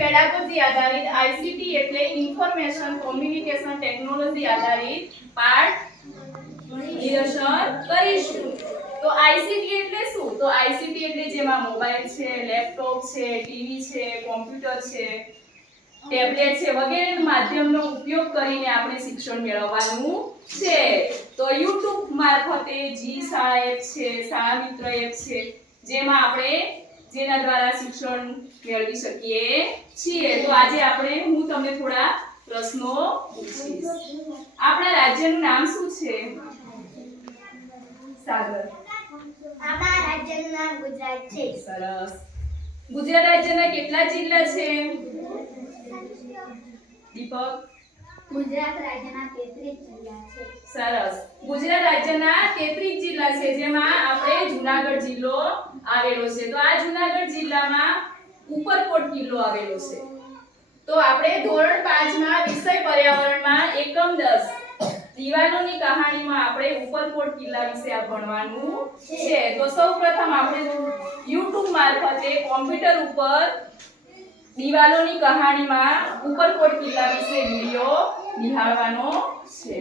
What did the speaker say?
Pedagogy આધારિત ICT એટલે information communication technology આધારિત પાઠ નિદર્શન કરીશું। તો આઈસીટી એટલે શું? તો આઈસીટી એટલે જેમાં મોબાઈલ છે, લેપટોપ છે, ટીવી છે, કોમ્પ્યુટર છે, ટેબ્લેટ છે વગેરે માધ્યમનો ઉપયોગ કરીને આપણે શિક્ષણ મેળવવાનું છે। તો YouTube મારફતે જી શાળા એપ છે, શાળા મિત્ર એપ છે, જેમાં આપણે જેના દ્વારા શિક્ષણ મેળવી શકીએ છીએ। તો આજે હું તમને થોડા પ્રશ્નો પૂછીશ। આપણા રાજ્યનું નામ શું છે? સાગર। આપણા રાજ્યનું નામ ગુજરાત છે। સરસ। ગુજરાત રાજ્યના કેટલા જિલ્લા છે? દીપક? ગુજરાત રાજ્યના 33 જિલ્લા છે। સરસ। ગુજરાત રાજ્યના 33 જિલ્લા છે, જેમાં આપણે જૂનાગઢ જિલ્લો આવેલો છે। તો આ જૂનાગઢ જિલ્લામાં ઉપરકોટ કિલ્લો આવેલો છે। તો આપણે ધોરણ 5 માં વિષય પર્યાવરણમાં એકમ 10 દિવાલોની કહાણીમાં આપણે ઉપરકોટ કિલ્લા વિશે ભણવાનું છે। તો સૌપ્રથમ આપણે YouTube મારફતે કોમ્પ્યુટર ઉપર દિવાલોની કહાણીમાં ઉપરકોટ કિલ્લા વિશે વિડિયો નિહાળવાનો છે।